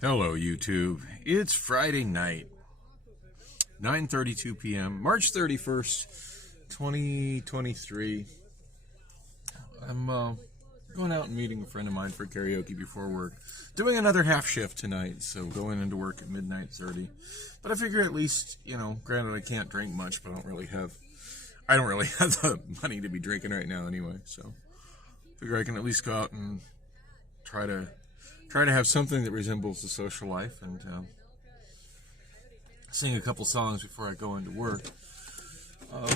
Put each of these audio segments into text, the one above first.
Hello, YouTube. It's Friday night, 9:32 p.m., March 31st, 2023. I'm going out and meeting a friend of mine for karaoke before work. Doing another half shift tonight, so going into work at midnight 30. But I figure at least, granted I can't drink much, but I don't really have the money to be drinking right now anyway. So I figure I can at least go out and try to have something that resembles the social life and sing a couple songs before I go into work. I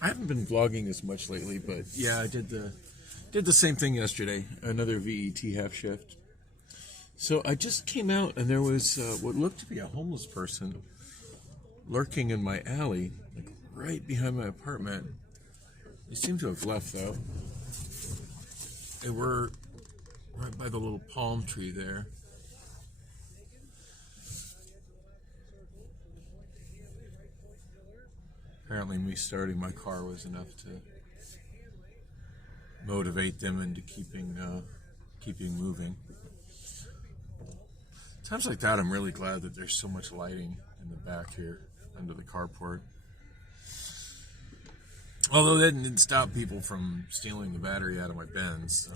haven't been vlogging as much lately, but yeah, I did the same thing yesterday, another VET half shift. So I just came out and there was what looked to be a homeless person lurking in my alley, like right behind my apartment. They seem to have left though. They were right by the little palm tree there. Apparently me starting my car was enough to motivate them into keeping moving. Times like that, I'm really glad that there's so much lighting in the back here under the carport. Although that didn't stop people from stealing the battery out of my Benz, so.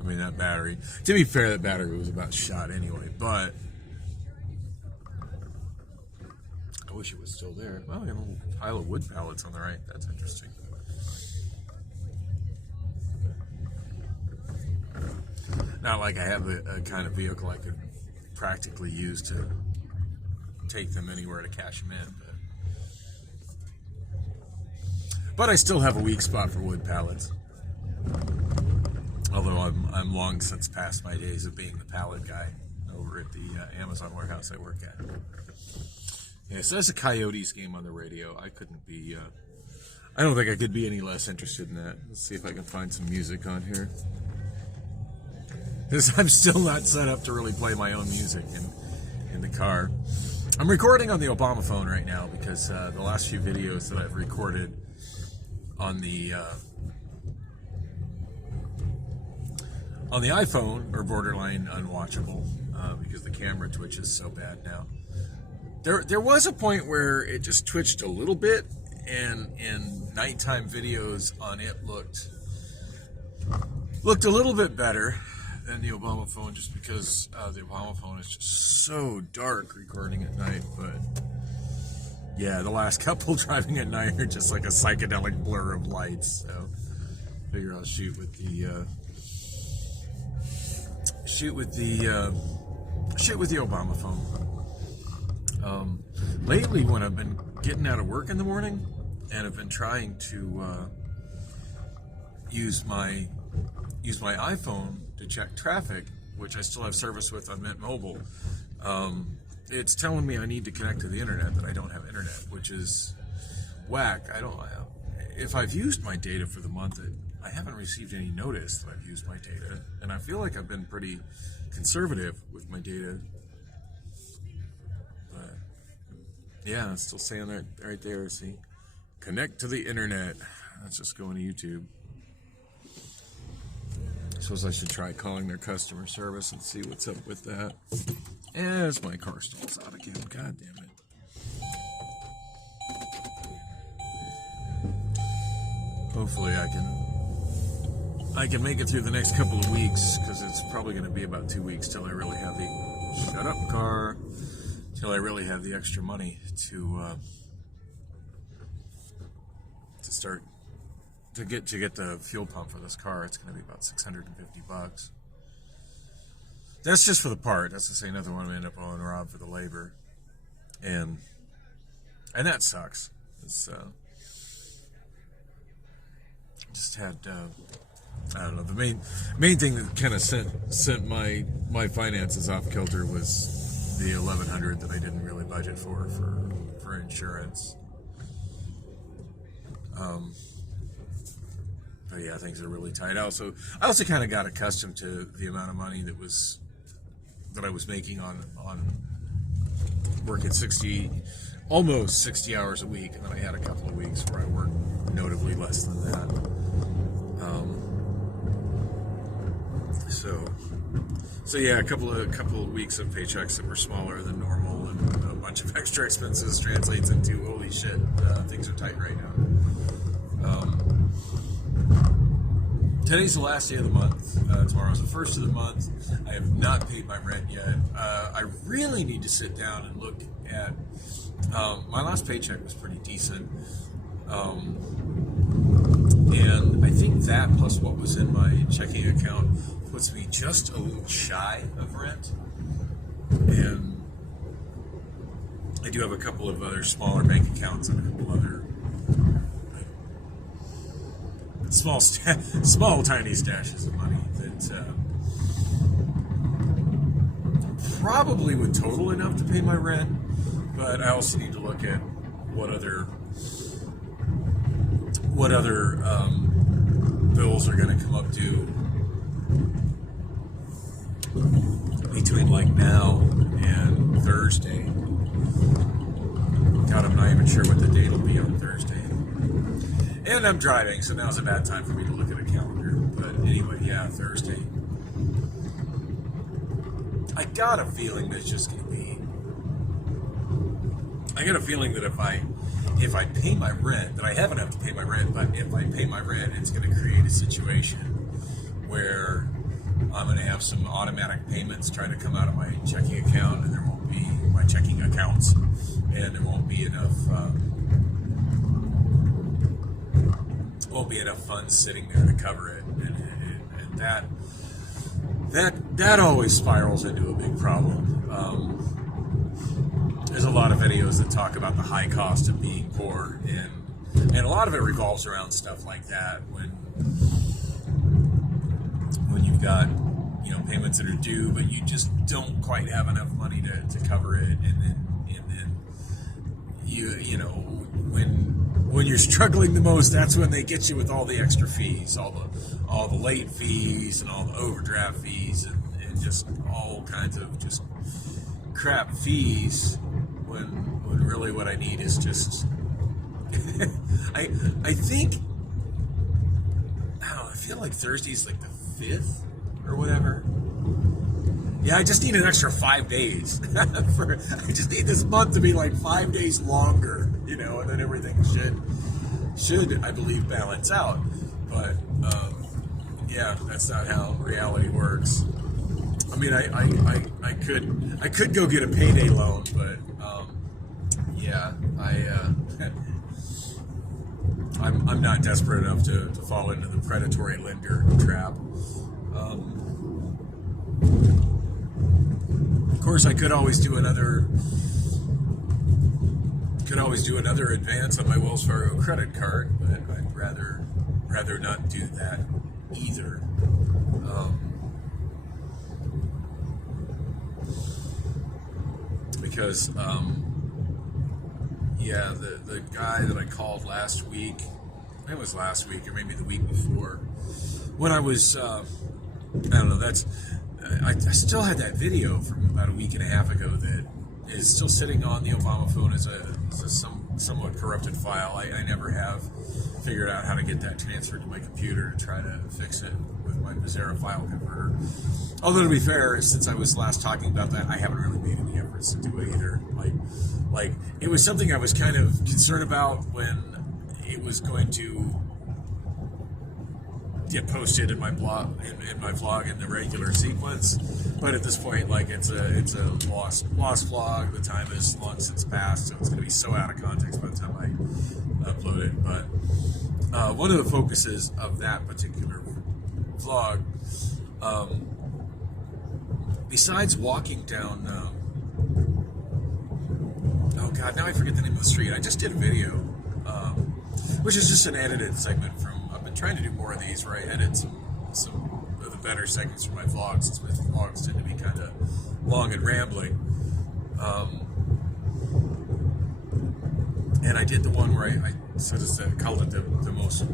I mean, that battery, to be fair, that battery was about shot anyway, but I wish it was still there. Well, we have a little pile of wood pallets on the right. That's interesting. Not like I have a kind of vehicle I could practically use to take them anywhere to cash them in, but I still have a weak spot for wood pallets. Although I'm long since past my days of being the pallet guy over at the Amazon warehouse I work at. Yeah, so there's a Coyotes game on the radio. I couldn't be. I don't think I could be any less interested in that. Let's see if I can find some music on here. Because I'm still not set up to really play my own music in the car. I'm recording on the Obamaphone right now because the last few videos that I've recorded on the iPhone are borderline unwatchable because the camera twitches so bad now. There was a point where it just twitched a little bit, and nighttime videos on it looked a little bit better than the Obamaphone, just because the Obamaphone is just so dark recording at night. But yeah, the last couple driving at night are just like a psychedelic blur of lights. So I figure I'll shoot with the Obamaphone. Lately, when I've been getting out of work in the morning and I've been trying to use my iPhone to check traffic, which I still have service with on Mint Mobile, it's telling me I need to connect to the internet, that I don't have internet, which is whack. If I've used my data for the month, I haven't received any notice that I've used my data, and I feel like I've been pretty conservative with my data. But yeah, it's still saying that right there. See, connect to the internet. Let's just go into YouTube. I suppose I should try calling their customer service and see what's up with that. As my car stalls out again. God damn it. Hopefully I can make it through the next couple of weeks, because it's probably going to be about 2 weeks till I really have till I really have the extra money to start to get the fuel pump for this car. It's going to be about $650. That's just for the part. That's to say another one we end up owing Rob for the labor, and that sucks. It's just had I don't know, the main thing that kind of sent my finances off kilter was the $1,100 that I didn't really budget for insurance. But yeah, things are really tight. I also kind of got accustomed to the amount of money that I was making on working 60 almost 60 hours a week, and then I had a couple of weeks where I worked notably less than that. So yeah, a couple of weeks of paychecks that were smaller than normal, and a bunch of extra expenses translates into holy shit, things are tight right now. Today's the last day of the month. Tomorrow's the first of the month. I have not paid my rent yet. I really need to sit down and look at. My last paycheck was pretty decent, and I think that plus what was in my checking account puts me just a little shy of rent. And I do have a couple of other smaller bank accounts and a couple other small tiny stashes of money that probably would total enough to pay my rent, but I also need to look at what other bills are going to come up due between like now and Thursday. God, I'm not even sure what the date will be on Thursday. And I'm driving, so now's a bad time for me to look at a calendar. But anyway, yeah, Thursday. I got a feeling that it's just going to be... I got a feeling that if I pay my rent, that I have enough to pay my rent, but if I pay my rent, it's going to create a situation where I'm going to have some automatic payments trying to come out of my checking account, and there won't be my checking accounts, and there won't be enough funds sitting there to cover it, and that always spirals into a big problem. There's a lot of videos that talk about the high cost of being poor, and a lot of it revolves around stuff like that. When you've got payments that are due, but you just don't quite have enough money to cover it, and then when you're struggling the most, that's when they get you with all the extra fees, all the late fees and all the overdraft fees and just all kinds of just crap fees. When really what I need is just I think I feel like Thursday's like the 5th or whatever. Yeah, I just need an extra 5 days. I just need this month to be like 5 days longer, and then everything should I believe balance out. But yeah, that's not how reality works. I mean, I could go get a payday loan, but yeah, I'm not desperate enough to fall into the predatory lender trap. Of course, I could always do another advance on my Wells Fargo credit card, but I'd rather not do that either. Because yeah, the guy that I called last week, it was last week or maybe the week before, when I was I don't know, I still had that video from about a week and a half ago that is still sitting on the Obamaphone as a somewhat corrupted file. I never have figured out how to get that transferred to my computer to try to fix it with my Mozilla file converter. Although, to be fair, since I was last talking about that, I haven't really made any efforts to do it either. Like it was something I was kind of concerned about when it was going to get posted in my blog, in the regular sequence. But at this point, like it's a lost vlog. The time is long since passed, so it's going to be so out of context by the time I upload it. But one of the focuses of that particular vlog, besides walking down, oh god, now I forget the name of the street. I just did a video, which is just an edited segment from. I've been trying to do more of these where I edit some of the better segments from my vlogs, since my vlogs tend to be kind of long and rambling. And I did the one where I sort of called it the most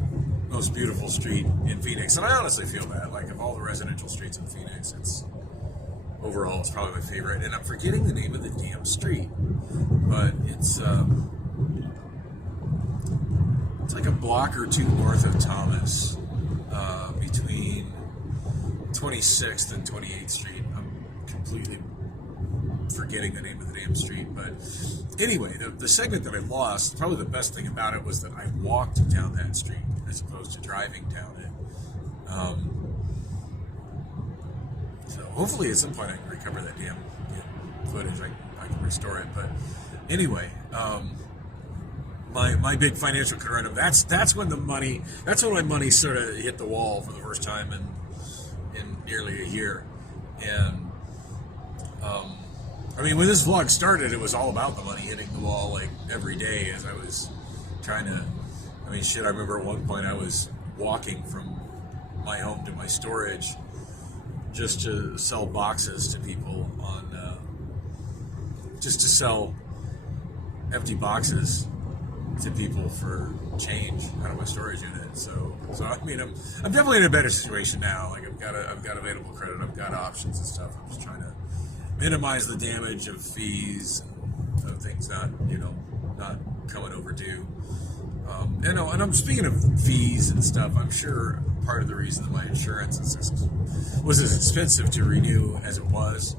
beautiful street in Phoenix, and I honestly feel that, like, of all the residential streets in Phoenix, overall is probably my favorite. And I'm forgetting the name of the damn street, but it's like a block or two north of Thomas, between 26th and 28th Street. I'm completely forgetting the name of the damn street, but anyway, the segment that I lost, probably the best thing about it was that I walked down that street as opposed to driving down it. So hopefully at some point I can recover that damn footage. I can restore it. But anyway, my big financial conundrum. That's when my money sort of hit the wall for the first time in nearly a year. And I mean, when this vlog started, it was all about the money hitting the wall like every day as I was trying to. I mean, shit. I remember at one point I was walking from my home to my storage just to sell boxes to people just to sell empty boxes to people for change out of my storage unit. So I mean, I'm definitely in a better situation now. Like I've got available credit, I've got options and stuff. I'm just trying to minimize the damage of fees and of things not coming overdue. And I'm speaking of fees and stuff. I'm sure part of the reason that my insurance was as expensive to renew as it was,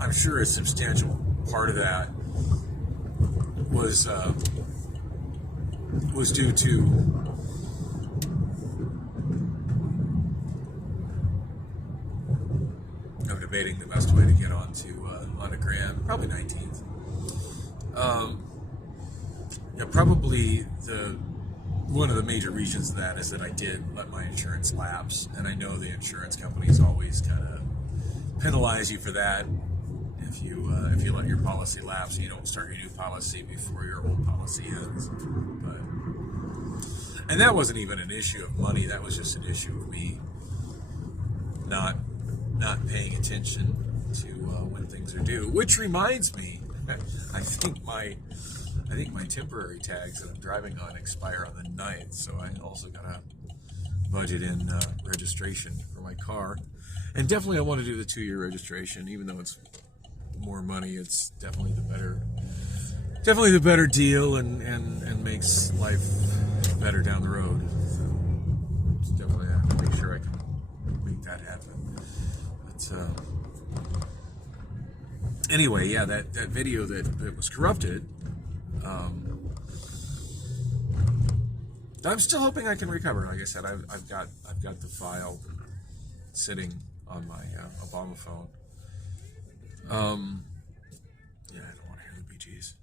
I'm sure a substantial part of that was due to I'm debating the best way to get onto Grand, probably 19th. Probably one of the major reasons of that is that I did let my insurance lapse, and I know the insurance companies always kind of penalize you for that if you let your policy lapse and you don't start your new policy before your old policy ends. And that wasn't even an issue of money; that was just an issue of me not paying attention to when things are due. Which reminds me, I think my temporary tags that I'm driving on expire on the 9th, so I also gotta budget in registration for my car. And definitely I want to do the 2-year registration, even though it's more money. It's definitely the better deal and makes life better down the road. So definitely have to make sure I can make that happen. But anyway, yeah, that video that was corrupted. I'm still hoping I can recover. Like I said, I've got the file sitting on my Obamaphone. Yeah, I don't want to hear the Bee Gees.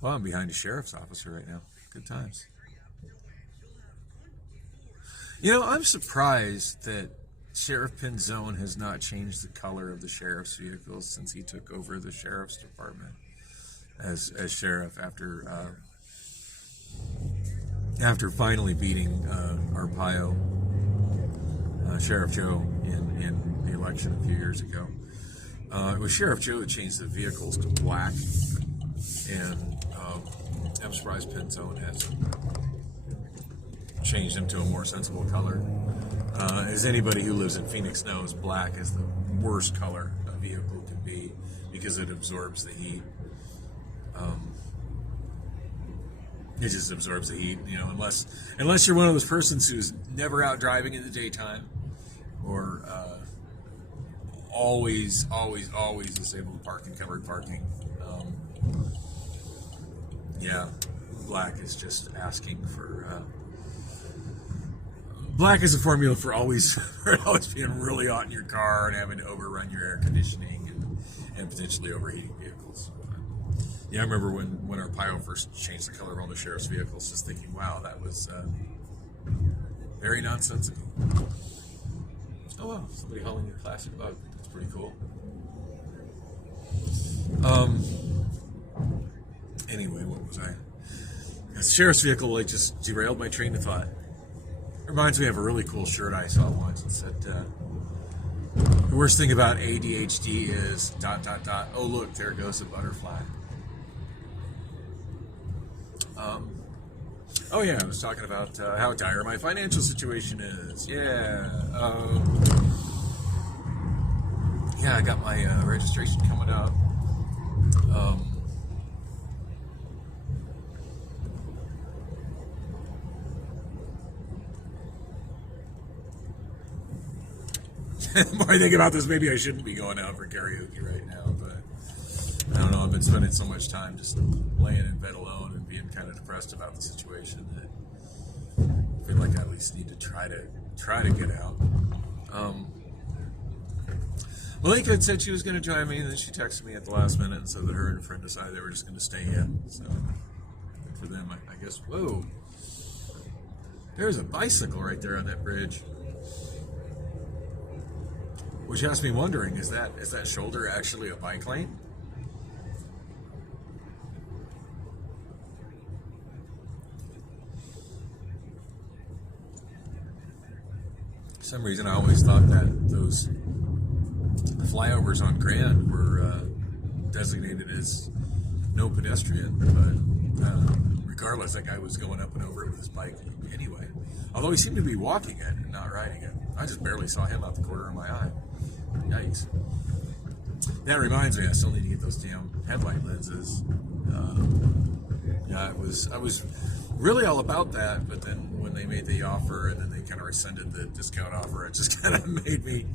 Well, I'm behind a sheriff's officer right now. Good times. I'm surprised that Sheriff Pinzone has not changed the color of the sheriff's vehicles since he took over the sheriff's department as sheriff after finally beating Arpaio, Sheriff Joe in the election a few years ago. It was Sheriff Joe that changed the vehicles to black, and I'm surprised Pinzone hasn't changed them to a more sensible color. As anybody who lives in Phoenix knows, black is the worst color a vehicle can be because it absorbs the heat. It just absorbs the heat, unless you're one of those persons who's never out driving in the daytime, or always disabled parking, covered parking. Yeah, black is just asking for. Black is a formula for always being really hot in your car and having to overrun your air conditioning and potentially overheating vehicles. Yeah, I remember when Arpaio first changed the color of all the sheriff's vehicles, just thinking, wow, that was very nonsensical. Oh, wow, somebody hauling a classic bug. That's pretty cool. Anyway, what was I? The sheriff's vehicle just derailed my train of thought. Reminds me of a really cool shirt I saw once. It said, the worst thing about ADHD is ... Oh, look, there goes a butterfly. Oh yeah, I was talking about how dire my financial situation is. Yeah. yeah, I got my registration coming up. The more I think about this, maybe I shouldn't be going out for karaoke right now, but I don't know. I've been spending so much time just laying in bed alone and being kind of depressed about the situation that I feel like I at least need to try to get out. Malika had said she was going to join me, and then she texted me at the last minute and said that her and a friend decided they were just going to stay in. So for them, I guess. Whoa, there's a bicycle right there on that bridge. Which has me wondering, is that shoulder actually a bike lane? For some reason I always thought that those flyovers on Grand were designated as no pedestrian, but regardless, that guy was going up and over it with his bike anyway. Although he seemed to be walking it and not riding it. I just barely saw him out the corner of my eye. Yikes. That reminds me, I still need to get those damn headlight lenses. Yeah, I was really all about that, but then when they made the offer and then they kind of rescinded the discount offer, it just kind of made me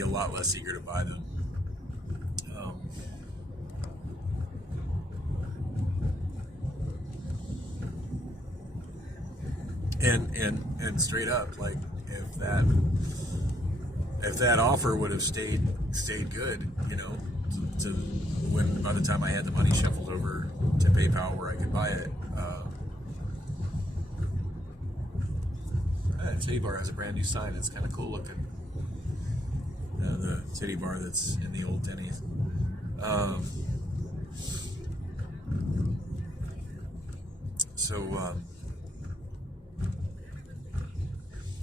a lot less eager to buy them. And straight up, like if that offer would have stayed good, you know, to when by the time I had the money shuffled over to PayPal where I could buy it. Titty Bar has a brand new sign. It's kind of cool looking. The titty bar that's in the old Denny's.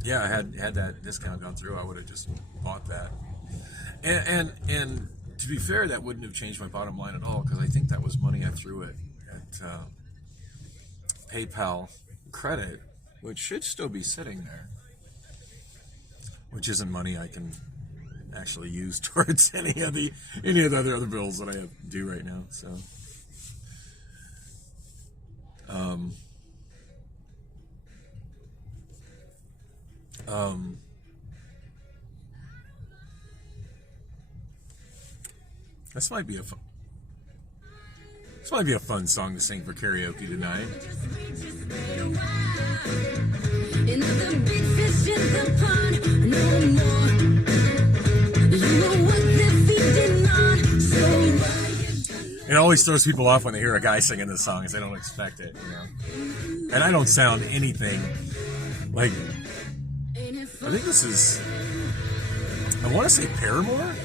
Yeah, I had that discount gone through, I would have just bought that. And to be fair, that wouldn't have changed my bottom line at all, because I think that was money I threw at PayPal credit, which should still be sitting there, which isn't money I can actually use towards any of the other bills that I have due right now. So. This might be a fun song to sing for karaoke tonight. It always throws people off when they hear a guy singing this song, because they don't expect it, you know. And I don't sound anything like. I think this is. I want to say Paramore.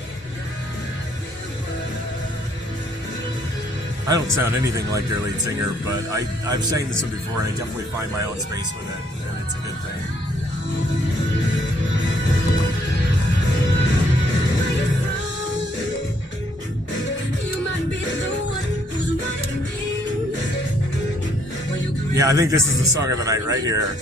I don't sound anything like their lead singer, but I've sang this one before, and I definitely find my own space with it, and it's a good thing. Yeah, I think this is the song of the night right here.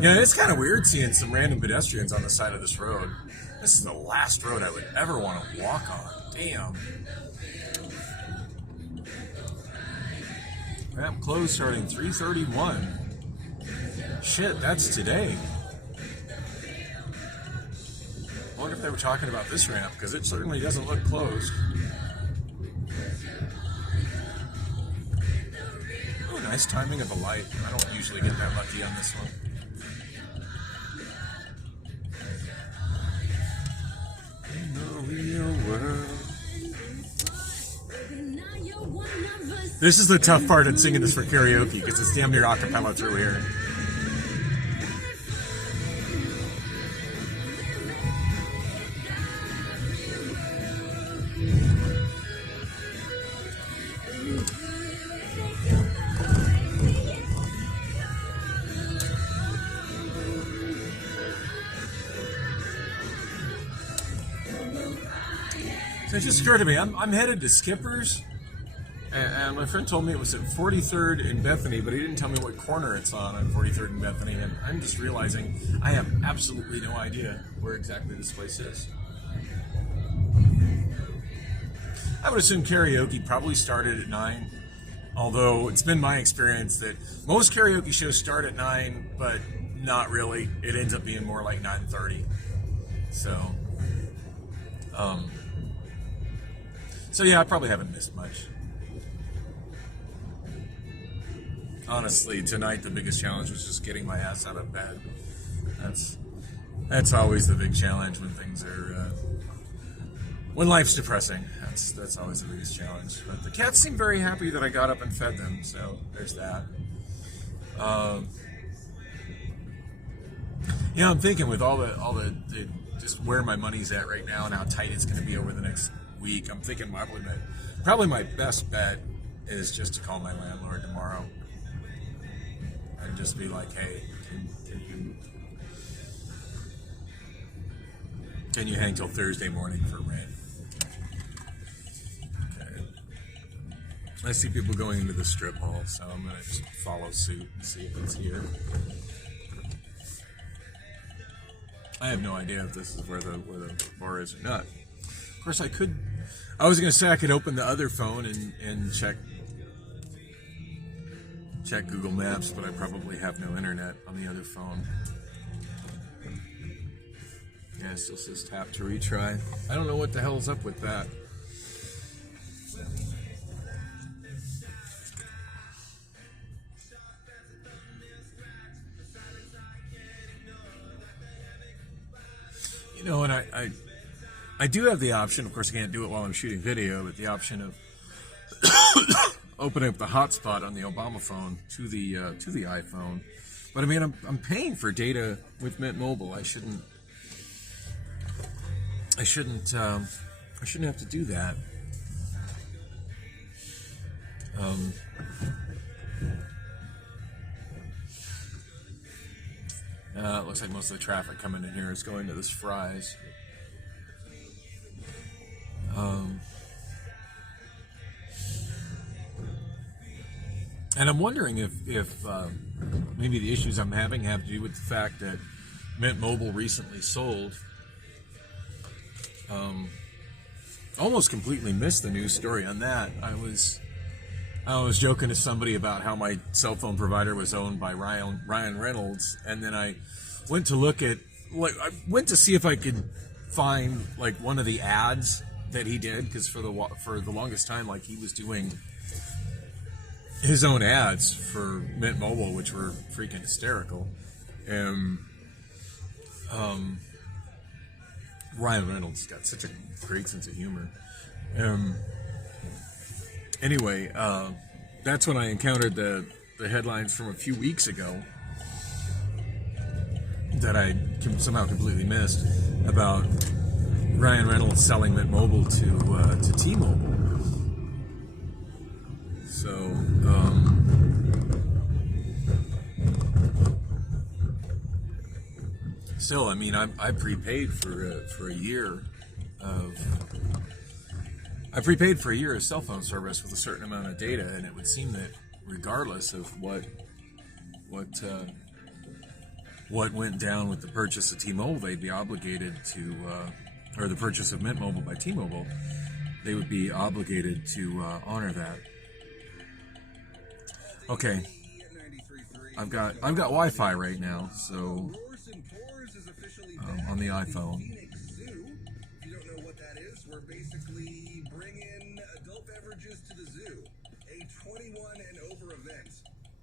Yeah, it's kind of weird seeing some random pedestrians on the side of this road. This is the last road I would ever want to walk on. Damn. Ramp closed starting 3:31. Shit, that's today. I wonder if they were talking about this ramp, because it certainly doesn't look closed. Oh, nice timing of the light. I don't usually get that lucky on this one. In the real world. This is the tough part in singing this for karaoke, because it's damn near a cappella through here. So it just occurred to me, I'm headed to Skipper's, and my friend told me it was at 43rd in Bethany, but he didn't tell me what corner it's on 43rd and Bethany, and I'm just realizing I have absolutely no idea where exactly this place is. I would assume karaoke probably started at 9, although it's been my experience that most karaoke shows start at 9, but not really. It ends up being more like 9:30. So yeah, I probably haven't missed much. Honestly, tonight the biggest challenge was just getting my ass out of bed. That's always the big challenge when things are when life's depressing. That's always the biggest challenge. But the cats seem very happy that I got up and fed them, so there's that. Yeah, I'm thinking with all the just where my money's at right now and how tight it's going to be over the next week, I'm thinking probably my best bet is just to call my landlord tomorrow and just be like, hey, can you hang till Thursday morning for rent? Okay. I see people going into the strip mall, so I'm gonna just follow suit and see if it's here. I have no idea if this is where the bar is or not. Of course, I was going to say I could open the other phone and check Google Maps, but I probably have no internet on the other phone. Yeah, it still says tap to retry. I don't know what the hell's up with that. You know, and I do have the option, of course I can't do it while I'm shooting video, but the option of opening up the hotspot on the Obamaphone to the iPhone. But I mean, I'm paying for data with Mint Mobile. I shouldn't have to do that. It looks like most of the traffic coming in here is going to this Fry's. And I'm wondering if maybe the issues I'm having have to do with the fact that Mint Mobile recently sold. Almost completely missed the news story on that. I was joking to somebody about how my cell phone provider was owned by Ryan Reynolds, and then I went to see if I could find like one of the ads that he did, because for the longest time, like, he was doing his own ads for Mint Mobile, which were freaking hysterical. And Ryan Reynolds got such a great sense of humor. Anyway, that's when I encountered the headlines from a few weeks ago that I somehow completely missed about Ryan Reynolds selling Mint Mobile to T-Mobile. So, still, I mean, I prepaid for a year of cell phone service with a certain amount of data, and it would seem that regardless of what went down with the purchase of T-Mobile, they'd be obligated to, or the purchase of Mint Mobile by T-Mobile, they would be obligated to honor that. Okay, I've got Wi-Fi right now, so on the iPhone.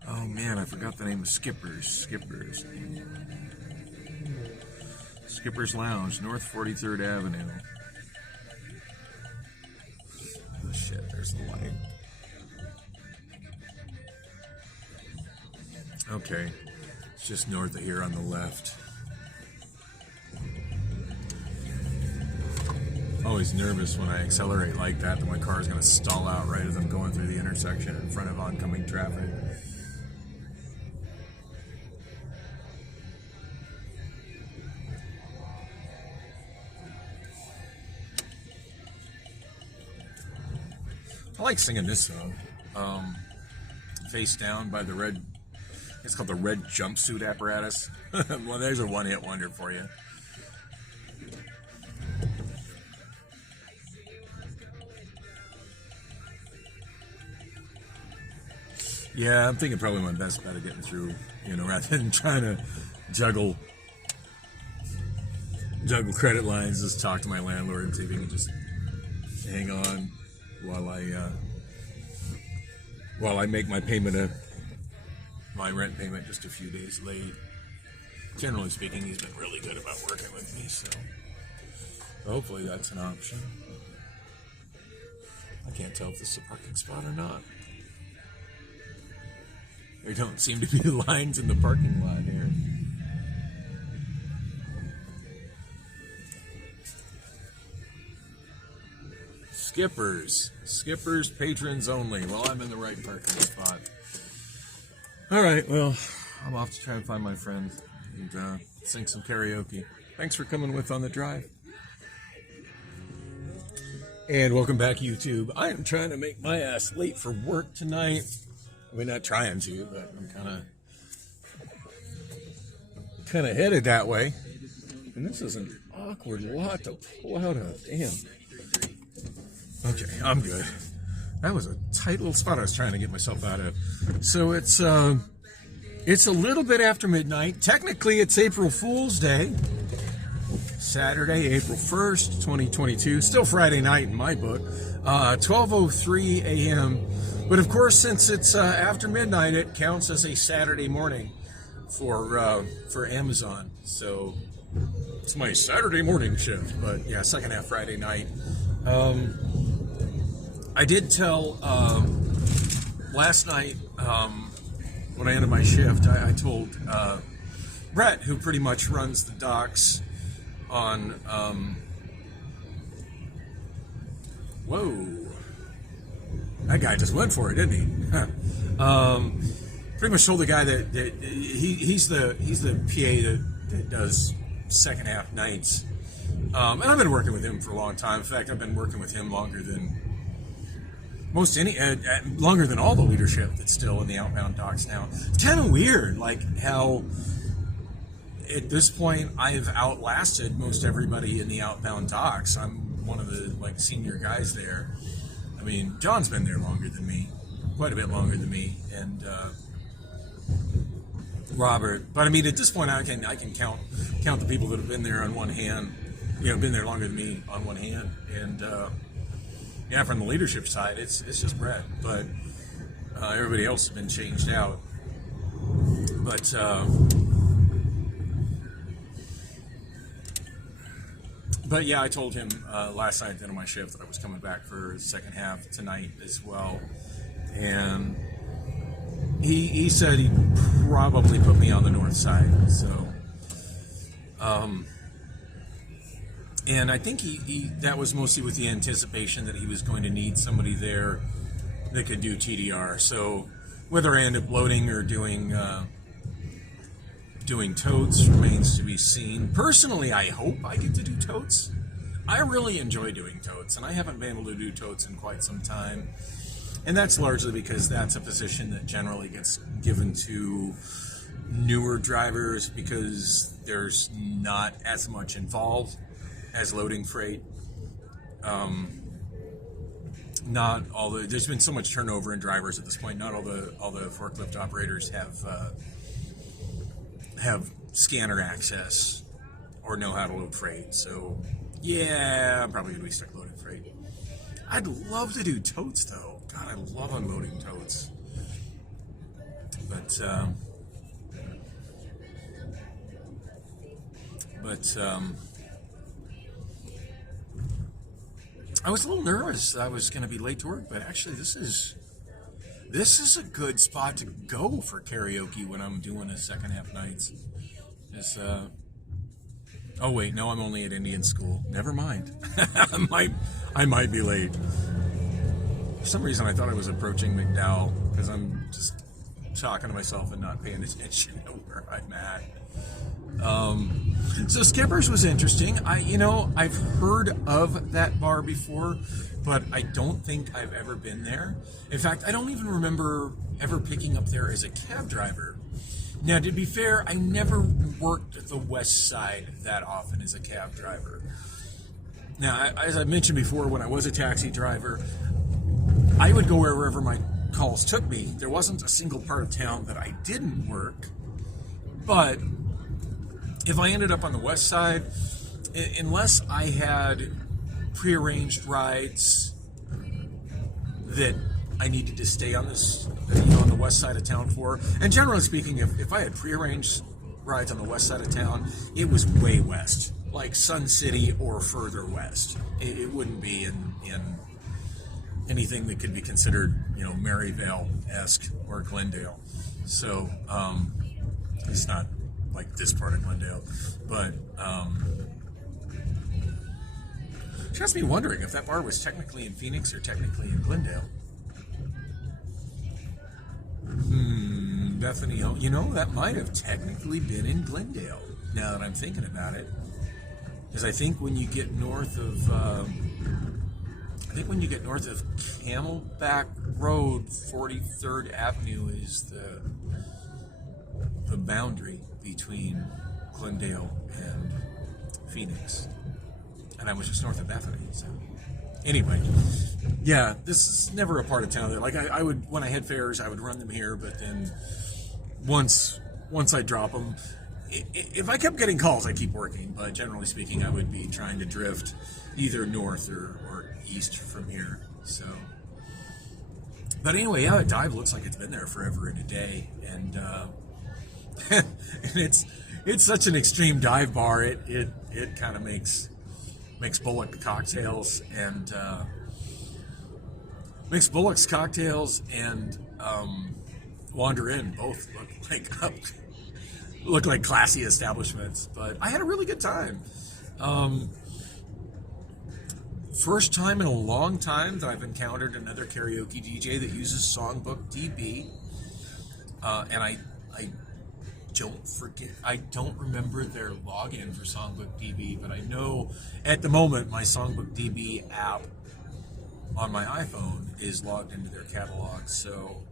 Oh man, I forgot the name of Skipper's Lounge, North 43rd Avenue. Oh shit, there's the light. Okay, it's just north of here on the left. Always nervous when I accelerate like that my car is going to stall out right as I'm going through the intersection in front of oncoming traffic. I like singing this song. Face Down by the Red. It's called the Red Jumpsuit Apparatus. Well, there's a one-hit wonder for you. Yeah, I'm thinking probably my best bet of getting through, rather than trying to juggle credit lines, just talk to my landlord and see if he can just hang on while I make my my rent payment just a few days late. Generally speaking, he's been really good about working with me, so hopefully that's an option. I can't tell if this is a parking spot or not. There don't seem to be lines in the parking lot here. Skippers, patrons only. Well, I'm in the right parking spot. All right, well, I'm off to try and find my friend and sing some karaoke. Thanks for coming with On the Drive. And welcome back, YouTube. I am trying to make my ass late for work tonight. I mean, not trying to, but I'm kind of headed that way. And this is an awkward lot to pull out of. Damn. Okay, I'm good. That was a tight little spot I was trying to get myself out of. So it's a little bit after midnight. Technically, it's April Fool's Day. Saturday, April 1st, 2022. Still Friday night in my book. 12:03 a.m. But of course, since it's after midnight, it counts as a Saturday morning for Amazon. So it's my Saturday morning shift. But yeah, second half Friday night. I did tell last night when I ended my shift, I told Brett, who pretty much runs the docks on whoa, that guy just went for it, didn't he? Pretty much told the guy that he's the PA that does second half nights, and I've been working with him for a long time. In fact, I've been working with him longer than longer than all the leadership that's still in the outbound docks now. It's kind of weird, like how at this point I've outlasted most everybody in the outbound docks. I'm one of the senior guys there. I mean, John's been there longer than me, quite a bit longer than me, and Robert. But I mean, at this point, I can count the people that have been there on one hand. Been there longer than me on one hand, and yeah, from the leadership side, it's just Brett. But everybody else has been changed out. But yeah, I told him last night at the end of my shift that I was coming back for the second half tonight as well, and he said he'd probably put me on the north side. So, and I think he that was mostly with the anticipation that he was going to need somebody there that could do TDR. So whether I end up loading or doing totes remains to be seen. Personally, I hope I get to do totes. I really enjoy doing totes, and I haven't been able to do totes in quite some time. And that's largely because that's a position that generally gets given to newer drivers because there's not as much involved as loading freight. There's been so much turnover in drivers at this point. Not all the forklift operators have have scanner access or know how to load freight. So yeah, I'm probably gonna be stuck loading freight. I'd love to do totes though. God, I love unloading totes. But I was a little nervous I was going to be late to work, but actually this is a good spot to go for karaoke when I'm doing the second half nights. Oh wait, no, I'm only at Indian school. Never mind. I might be late. For some reason, I thought I was approaching McDowell because I'm just talking to myself and not paying attention to where I'm at. So Skipper's was interesting. I've heard of that bar before, but I don't think I've ever been there. In fact, I don't even remember ever picking up there as a cab driver. Now, to be fair, I never worked the west side that often as a cab driver. Now, as I mentioned before, when I was a taxi driver, I would go wherever my calls took me. There wasn't a single part of town that I didn't work, but if I ended up on the west side, unless I had prearranged rides that I needed to stay on on the west side of town for, and generally speaking, if I had prearranged rides on the west side of town, it was way west, like Sun City or further west. It wouldn't be in anything that could be considered, Maryvale-esque or Glendale. So it's not like this part of Glendale, but it has me wondering if that bar was technically in Phoenix or technically in Glendale. Bethany, that might have technically been in Glendale, now that I'm thinking about it. Because I think when you get north of Camelback Road, 43rd Avenue is the boundary between Glendale and Phoenix. And I was just north of Bethany, so anyway, yeah, this is never a part of town that, like, I would, when I had fares, I would run them here, but then once I drop them, if I kept getting calls, I keep working, but generally speaking, I would be trying to drift either north or east from here. So, but anyway, yeah, Dive looks like it's been there forever and a day, and and it's such an extreme dive bar. It kind of makes Bullock cocktails and Wander Inn both look like classy establishments. But I had a really good time. First time in a long time that I've encountered another karaoke DJ that uses Songbook DB, and I don't remember their login for Songbook DB, but I know at the moment my Songbook DB app on my iPhone is logged into their catalog, so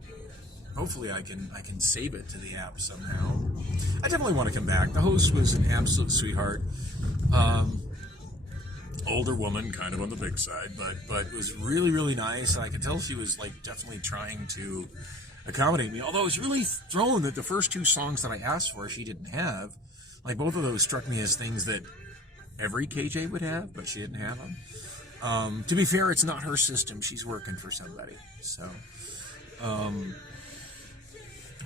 hopefully I can save it to the app somehow. I definitely want to come back. The host was an absolute sweetheart. Older woman, kind of on the big side, but it was really, really nice. I could tell she was definitely trying to accommodate me. Although I was really thrown that the first two songs that I asked for she didn't have. Both of those struck me as things that every KJ would have, but she didn't have them. To be fair, it's not her system. She's working for somebody. So,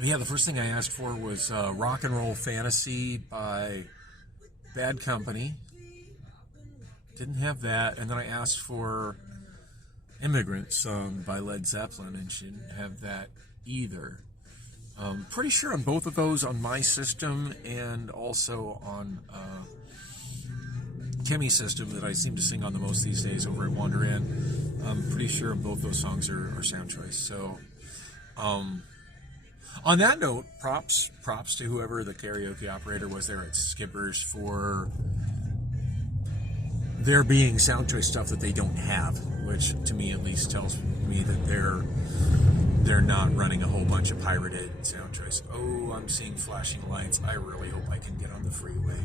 yeah, the first thing I asked for was Rock and Roll Fantasy by Bad Company. Didn't have that. And then I asked for Immigrant Song by Led Zeppelin, and she didn't have that either. Pretty sure on both of those on my system and also on Kemi's system that I seem to sing on the most these days over at Wander Inn. I'm pretty sure both those songs are sound choice. So, on that note, props to whoever the karaoke operator was there at Skipper's for there being sound choice stuff that they don't have, which to me at least tells me that they're not running a whole bunch of pirated sound choice. Oh, I'm seeing flashing lights. I really hope I can get on the freeway.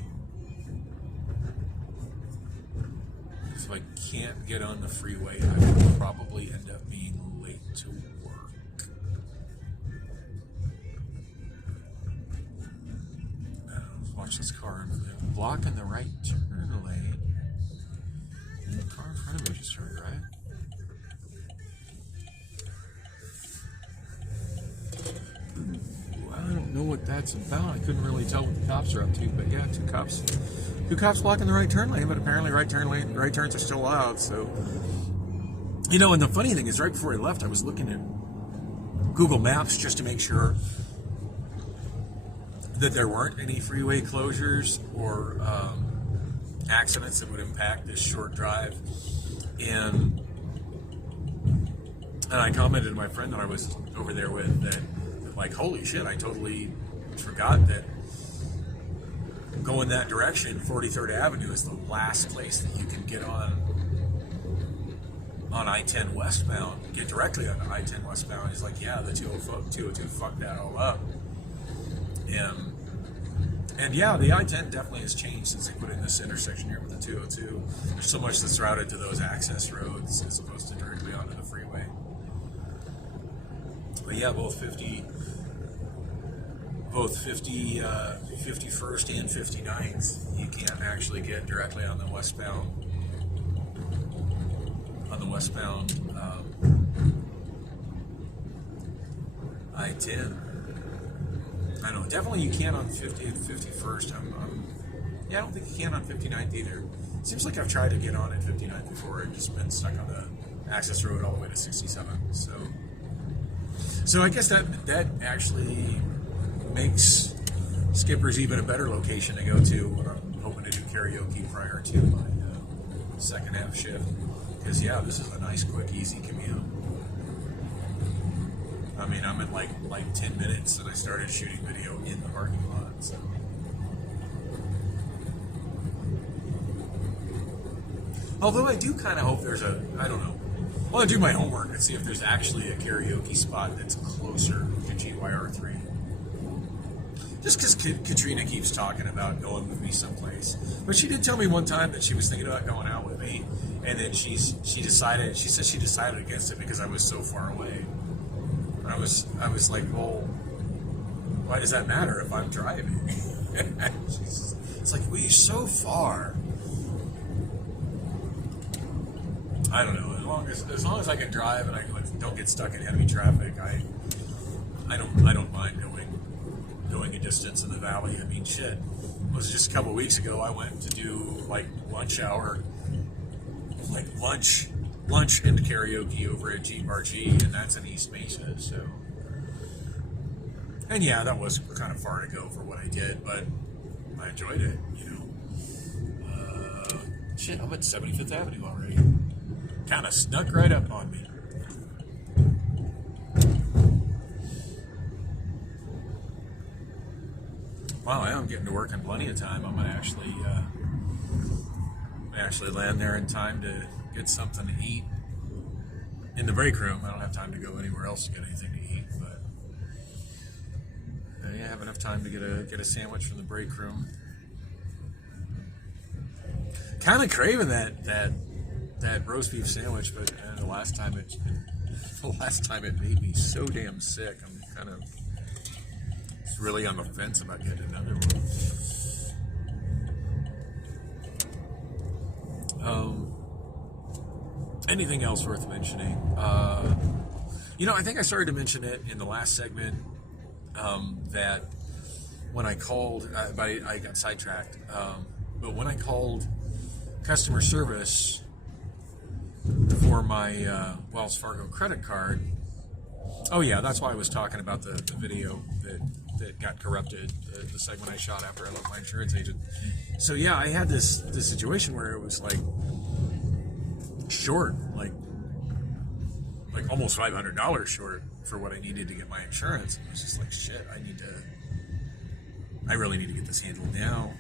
If I can't get on the freeway, I will probably end up being late to work. There's this car blocking the right turn lane. The car in front of me just turned right. Well, I don't know what that's about. I couldn't really tell what the cops are up to, but yeah, two cops blocking the right turn lane, but apparently right turns are still allowed. So, you know, and the funny thing is, right before I left, I was looking at Google Maps just to make sure that there weren't any freeway closures or accidents that would impact this short drive. And I commented to my friend that I was over there with that, like, holy shit, I totally forgot that going that direction, 43rd Avenue is the last place that you can get on I-10 westbound, get directly on I-10 westbound. He's like, yeah, the 202 fucked that all up. And yeah, the I-10 definitely has changed since they put in this intersection here with the 202. There's so much that's routed to those access roads as opposed to directly onto the freeway. But yeah, both 51st and 59th, you can't actually get directly on the westbound. I-10. I know, definitely you can on 51st. I don't think you can on 59th either. Seems like I've tried to get on at 59th before and just been stuck on the access road all the way to 67. So I guess that actually makes Skipper's even a better location to go to when I'm hoping to do karaoke prior to my second half shift. Because yeah, this is a nice, quick, easy commute. I mean, I'm at like 10 minutes and I started shooting video in the parking lot, so. Although I do kind of hope there's I don't know. Well, I do my homework and see if there's actually a karaoke spot that's closer to GYR3. Just because Katrina keeps talking about going with me someplace. But she did tell me one time that she was thinking about going out with me, and then she said she decided against it because I was so far away. I was like, well, why does that matter if I'm driving? It's like, well, you're so far. I don't know. As long as I can drive and I don't get stuck in heavy traffic, I don't mind going a distance in the valley. I mean, shit. It was just a couple of weeks ago. I went to do like lunch and karaoke over at G, and that's in East Mesa. So, and yeah, that was kind of far to go for what I did, but I enjoyed it. You know, shit, I'm at 75th Avenue already. Kind of snuck right up on me. Wow, I am getting to work in plenty of time. I'm gonna actually land there in time to get something to eat in the break room. I don't have time to go anywhere else to get anything to eat, but I have enough time to get a sandwich from the break room. Kind of craving that roast beef sandwich, but the last time it made me so damn sick. I'm kind of really on the fence about getting another one. Anything else worth mentioning? You know, I think I started to mention it in the last segment that when I called, I got sidetracked, but when I called customer service for my Wells Fargo credit card, oh yeah, that's why I was talking about the video that got corrupted, the segment I shot after I left my insurance agent. So yeah, I had this situation where it was like short, like almost $500 short for what I needed to get my insurance. And I was just like, shit, I really need to get this handled now.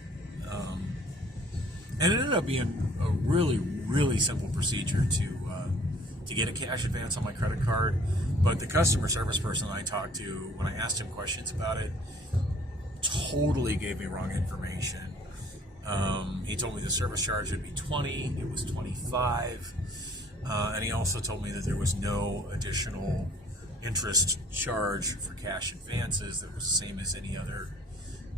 And it ended up being a really, really simple procedure to get a cash advance on my credit card. But the customer service person I talked to, when I asked him questions about it, totally gave me wrong information. He told me the service charge would be $20, it was $25, and he also told me that there was no additional interest charge for cash advances that was the same as any other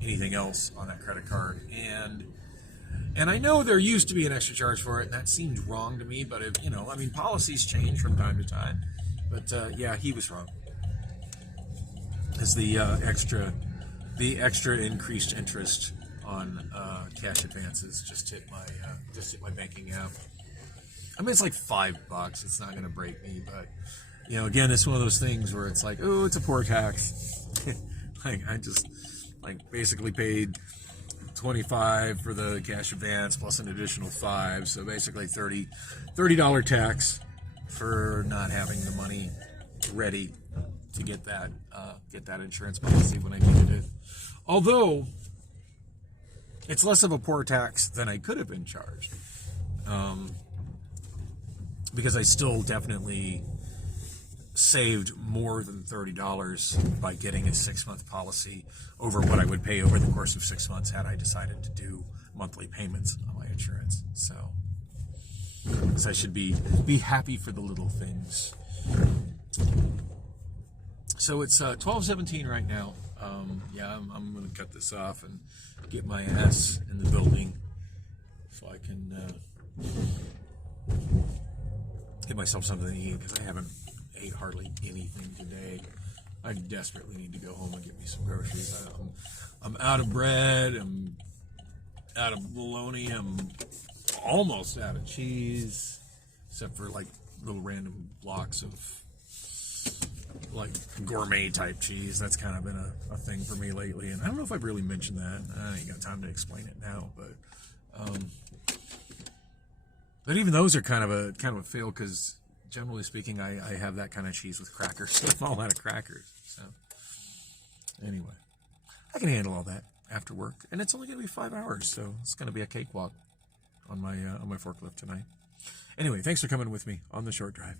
anything else on that credit card. And I know there used to be an extra charge for it, and that seemed wrong to me. But if, I mean, policies change from time to time. But yeah, he was wrong. Because the extra increased interest on cash advances just hit my banking app. I mean, it's like $5. It's not going to break me, but again, it's one of those things where it's like, oh, it's a poor tax. I just basically paid $25 for the cash advance plus an additional $5, so basically $30 tax for not having the money ready to get that insurance policy when I needed it. Although it's less of a poor tax than I could have been charged, because I still definitely saved more than $30 by getting a 6-month policy over what I would pay over the course of 6 months had I decided to do monthly payments on my insurance. So I should be happy for the little things. So it's 12:17 right now. Yeah, I'm going to cut this off and get my ass in the building so I can get myself something to eat, because I haven't ate hardly anything today. I desperately need to go home and get me some groceries. I'm out of bread. I'm out of bologna. I'm almost out of cheese, except for little random blocks of gourmet type cheese. That's kind of been a thing for me lately, and I don't know if I've really mentioned that. I ain't got time to explain it now, but even those are kind of a fail, because generally speaking, I have that kind of cheese with crackers. I'm all out of crackers. So anyway, I can handle all that after work, and it's only going to be 5 hours, so it's going to be a cakewalk on my forklift tonight. Anyway, thanks for coming with me on the short drive.